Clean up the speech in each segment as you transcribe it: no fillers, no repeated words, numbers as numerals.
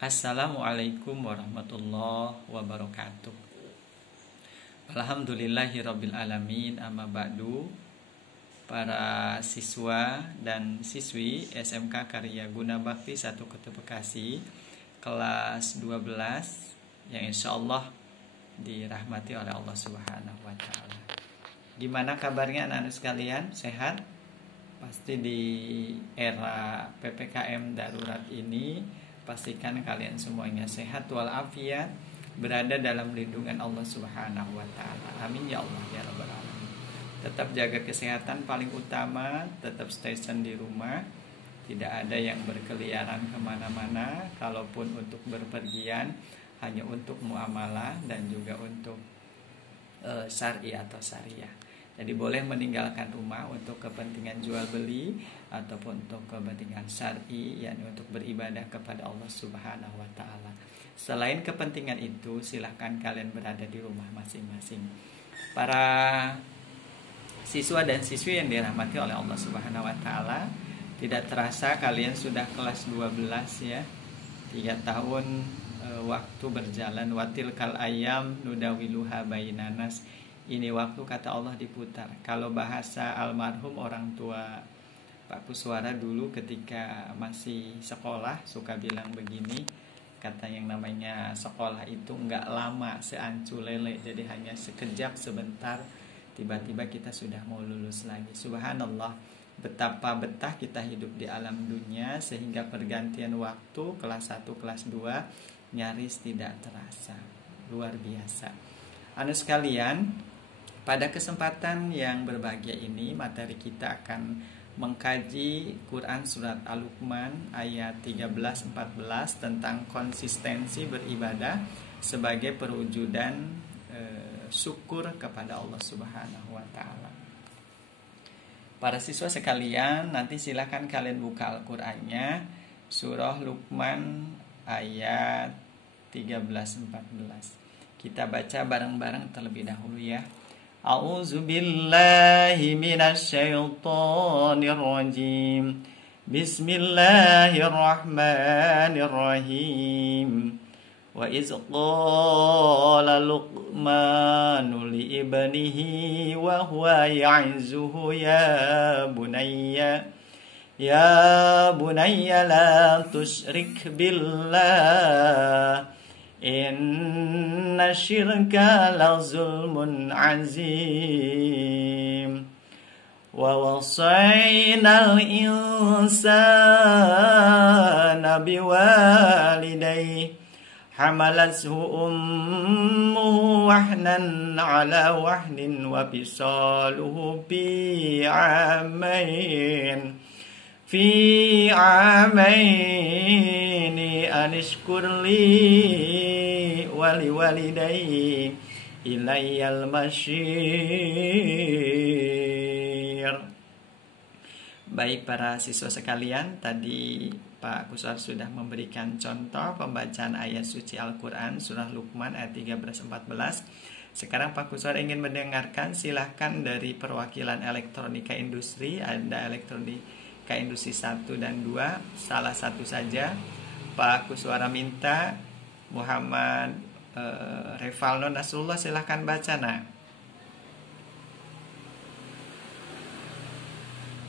Assalamualaikum warahmatullahi wabarakatuh. Alhamdulillahirabbil alamin, amma ba'du. Para siswa dan siswi SMK Karya Guna Bakti 1 Kota Bekasi kelas 12 yang insyaallah dirahmati oleh Allah Subhanahu wa taala. Gimana kabarnya anak-anak sekalian? Sehat? Pasti di era PPKM darurat ini pastikan kalian semuanya sehat walafiat, berada dalam lindungan Allah Subhanahu wa taala. Amin ya Allah ya rabbal alamin. Tetap jaga kesehatan paling utama, tetap stay di rumah. Tidak ada yang berkeliaran kemana-mana. Kalaupun untuk berpergian hanya untuk muamalah dan juga untuk syar'i atau syariah. Jadi boleh meninggalkan rumah untuk kepentingan jual beli ataupun untuk kepentingan syar'i, yakni untuk beribadah kepada Allah Subhanahu wa taala. Selain kepentingan itu, silahkan kalian berada di rumah masing-masing. Para siswa dan siswi yang dirahmati oleh Allah Subhanahu wa taala, tidak terasa kalian sudah kelas 12 ya. 3 tahun waktu berjalan, watilkal ayam nudawiluha bainanas. Ini waktu kata Allah diputar. Kalau bahasa almarhum orang tua Pak Kuswara dulu ketika masih sekolah suka bilang begini, kata yang namanya sekolah itu enggak lama seancu lele, jadi hanya sekejap sebentar tiba-tiba kita sudah mau lulus lagi. Subhanallah, betapa betah kita hidup di alam dunia sehingga pergantian waktu kelas 1 kelas 2 nyaris tidak terasa. Luar biasa. Anu sekalian, pada kesempatan yang berbahagia ini, materi kita akan mengkaji Quran Surat Al-Luqman ayat 13-14 tentang konsistensi beribadah sebagai perwujudan syukur kepada Allah Subhanahu wa taala. Para siswa sekalian, nanti silakan kalian buka Al-Qur'annya, surah Luqman ayat 13-14. Kita baca bareng-bareng terlebih dahulu ya. A'udzu billahi minasy syaithanir rajim. Bismillahirrahmanirrahim. Wa iz qala Luqmanu li ibnihi wa huwa ya'izuhu ya bunayya la tusyrik billah inna syirka la zulmun azim. Wa wasainal insana biwalidayhi hamalathu ummuhu wahnan ala wahnin wa fisaluhu fi amaini anishkur li wali walidayhi ilayyal masyir. Baik para siswa sekalian, tadi Pak Kusar sudah memberikan contoh pembacaan ayat suci Al-Quran surah Luqman ayat 13-14. Sekarang Pak Kusar ingin mendengarkan, silahkan dari perwakilan elektronika industri. Ada elektronika industri 1 dan 2, salah satu saja. Pak Kuswara minta Muhammad Revalno Nasrullah, silahkan baca nak.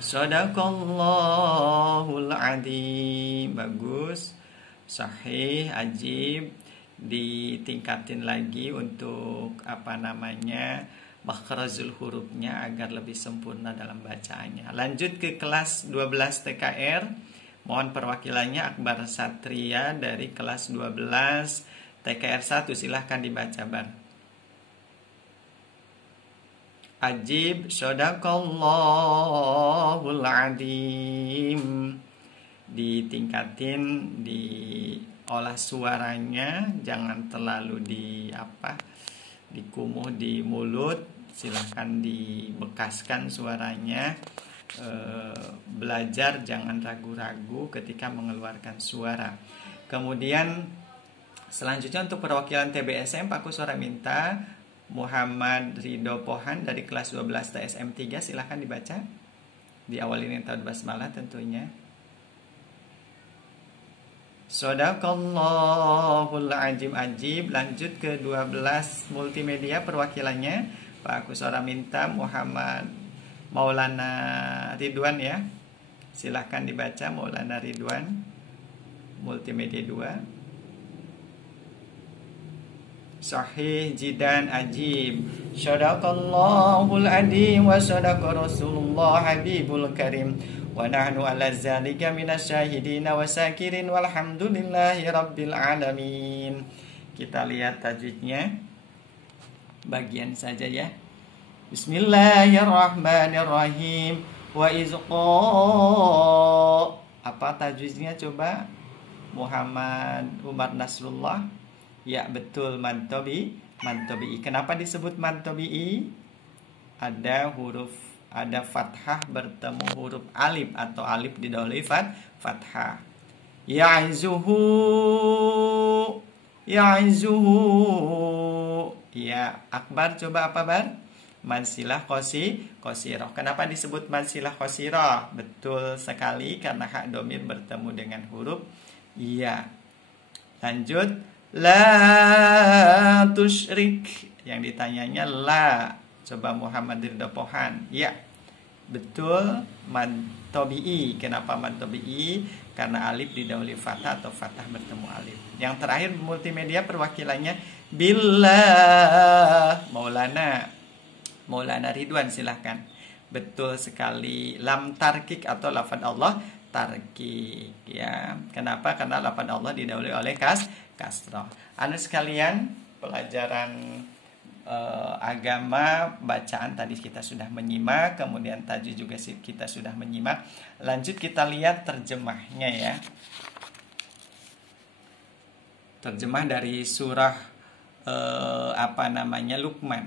Shadaqallahul adzim. Bagus, sahih, ajib. Ditingkatin lagi untuk makhrajul hurufnya agar lebih sempurna dalam bacaannya. Lanjut ke kelas 12 TKR. Mohon perwakilannya Akbar Satria dari kelas 12 TKR 1. Silahkan dibaca Bar. Ajib, shadaqallahul adzim. Ditingkatin, diolah suaranya, jangan terlalu dikumuh di mulut. Silahkan dibekaskan suaranya. Belajar jangan ragu-ragu ketika mengeluarkan suara. Kemudian selanjutnya untuk perwakilan TBSM, Pak Kuswara minta Muhammad Ridho Pohan dari kelas 12 TSM 3, silahkan dibaca. Diawali dengan tahun basmalah tentunya. Shadaqallahul azim. Ajib. Lanjut ke 12 multimedia perwakilannya. Pak Kusora minta Muhammad Maulana Ridwan ya. Silahkan dibaca Maulana Ridwan. Multimedia 2. Sahih, jidan, ajib. Shadaqallahul azim wa sadaqa Rasulullah Habibul Karim. Wa nahnu ala zalika minasyahidin wa syakirin walhamdulillahi rabbil alamin. Kita lihat tajwidnya bagian saja ya. Bismillahirrahmanirrahim. Wa izqa. Apa tajwidnya coba? Muhammad Umar Nasrullah. Ya betul, mantobi. Kenapa disebut mantobi? Ada fathah bertemu huruf alif atau alif didahului fathah. Ya'zuhu. Ya, Akbar coba apa bar? Mansilah qasiroh. Kenapa disebut mansilah qasiroh? Betul sekali karena hak domir bertemu dengan huruf ya. Lanjut, la tusyrik. Yang ditanyanya la. Coba Muhammad Ridho Pohan. Ya, betul, mantobi'i. Kenapa mantobi'i? Karena alif didahului fathah atau fathah bertemu alif. Yang terakhir multimedia perwakilannya billah. Maulana Ridwan silahkan. Betul sekali. Lam tarkik atau lafaz Allah tarkik ya. Kenapa? Karena lafaz Allah didahului oleh kasroh. Anu sekalian, pelajaran agama, bacaan tadi kita sudah menyimak, kemudian tajwid juga kita sudah menyimak. Lanjut kita lihat terjemahnya ya. Terjemah dari surah Luqman.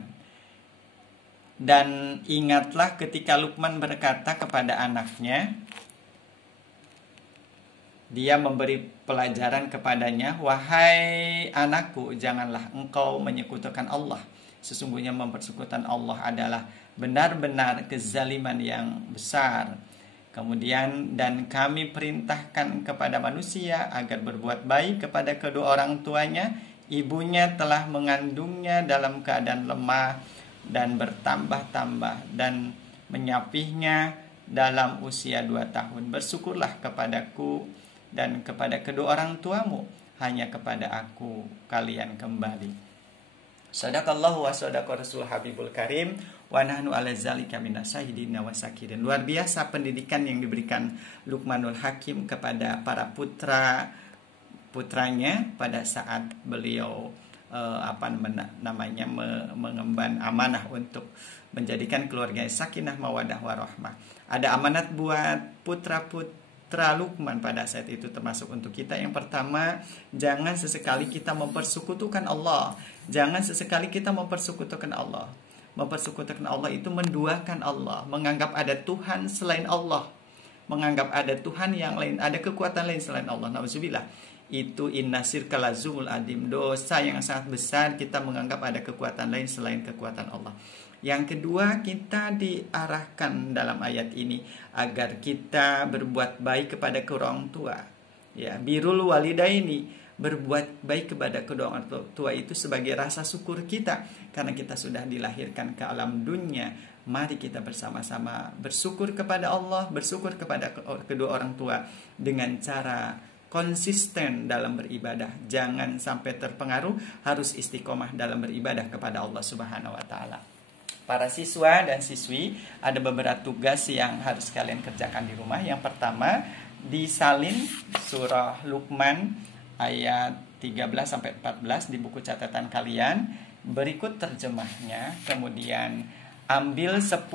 Dan ingatlah ketika Luqman berkata kepada anaknya, dia memberi pelajaran kepadanya, wahai anakku, janganlah engkau menyekutukan Allah. Sesungguhnya mempersekutukan Allah adalah benar-benar kezaliman yang besar. Kemudian, dan kami perintahkan kepada manusia agar berbuat baik kepada kedua orang tuanya. Ibunya telah mengandungnya dalam keadaan lemah dan bertambah-tambah dan menyapihnya dalam usia 2 tahun. Bersyukurlah kepadaku dan kepada kedua orang tuamu, hanya kepada aku kalian kembali. Sadaqallahu wa sadaqa Rasul Habibul Karim wa nahnu ala zalika minasyahidin wa syakirin. Luar biasa pendidikan yang diberikan Luqmanul Hakim kepada para putranya pada saat beliau mengemban amanah untuk menjadikan keluarga sakinah mawadah warahmah. Ada amanat buat putra-putra Luqman pada saat itu, termasuk untuk kita. Yang pertama, jangan sesekali kita mempersekutukan Allah. Jangan sesekali kita mempersekutukan Allah. Mempersekutukan Allah itu menduakan Allah, menganggap ada Tuhan selain Allah, menganggap ada Tuhan yang lain, ada kekuatan lain selain Allah. Nauzubillah. Itu innasir kalazumul adim, dosa yang sangat besar kita menganggap ada kekuatan lain selain kekuatan Allah. Yang kedua, kita diarahkan dalam ayat ini agar kita berbuat baik kepada kedua orang tua. Ya, birrul walidaini, berbuat baik kepada kedua orang tua itu sebagai rasa syukur kita karena kita sudah dilahirkan ke alam dunia. Mari kita bersama-sama bersyukur kepada Allah, bersyukur kepada kedua orang tua dengan cara konsisten dalam beribadah. Jangan sampai terpengaruh, harus istiqomah dalam beribadah kepada Allah Subhanahu wa taala. Para siswa dan siswi, ada beberapa tugas yang harus kalian kerjakan di rumah. Yang pertama, disalin surah Luqman ayat 13-14 di buku catatan kalian. Berikut terjemahnya. Kemudian ambil 10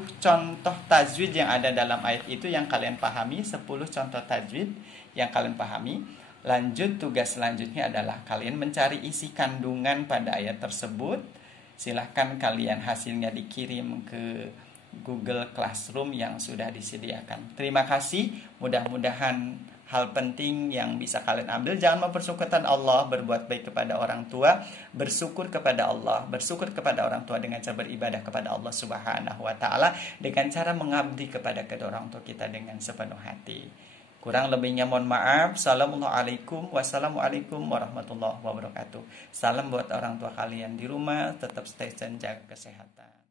contoh tajwid yang ada dalam ayat itu yang kalian pahami. 10 contoh tajwid yang kalian pahami. Lanjut, tugas selanjutnya adalah kalian mencari isi kandungan pada ayat tersebut. Silahkan kalian hasilnya dikirim ke Google Classroom yang sudah disediakan. Terima kasih. Mudah-mudahan hal penting yang bisa kalian ambil, jangan mempersekutukan Allah, berbuat baik kepada orang tua, bersyukur kepada Allah, bersyukur kepada orang tua dengan cara beribadah kepada Allah Subhanahu wa taala, dengan cara mengabdi kepada kedua orang tua kita dengan sepenuh hati. Kurang lebihnya mohon maaf. Wassalamualaikum warahmatullahi wabarakatuh. Salam buat orang tua kalian di rumah, tetap stay tune, jaga kesehatan.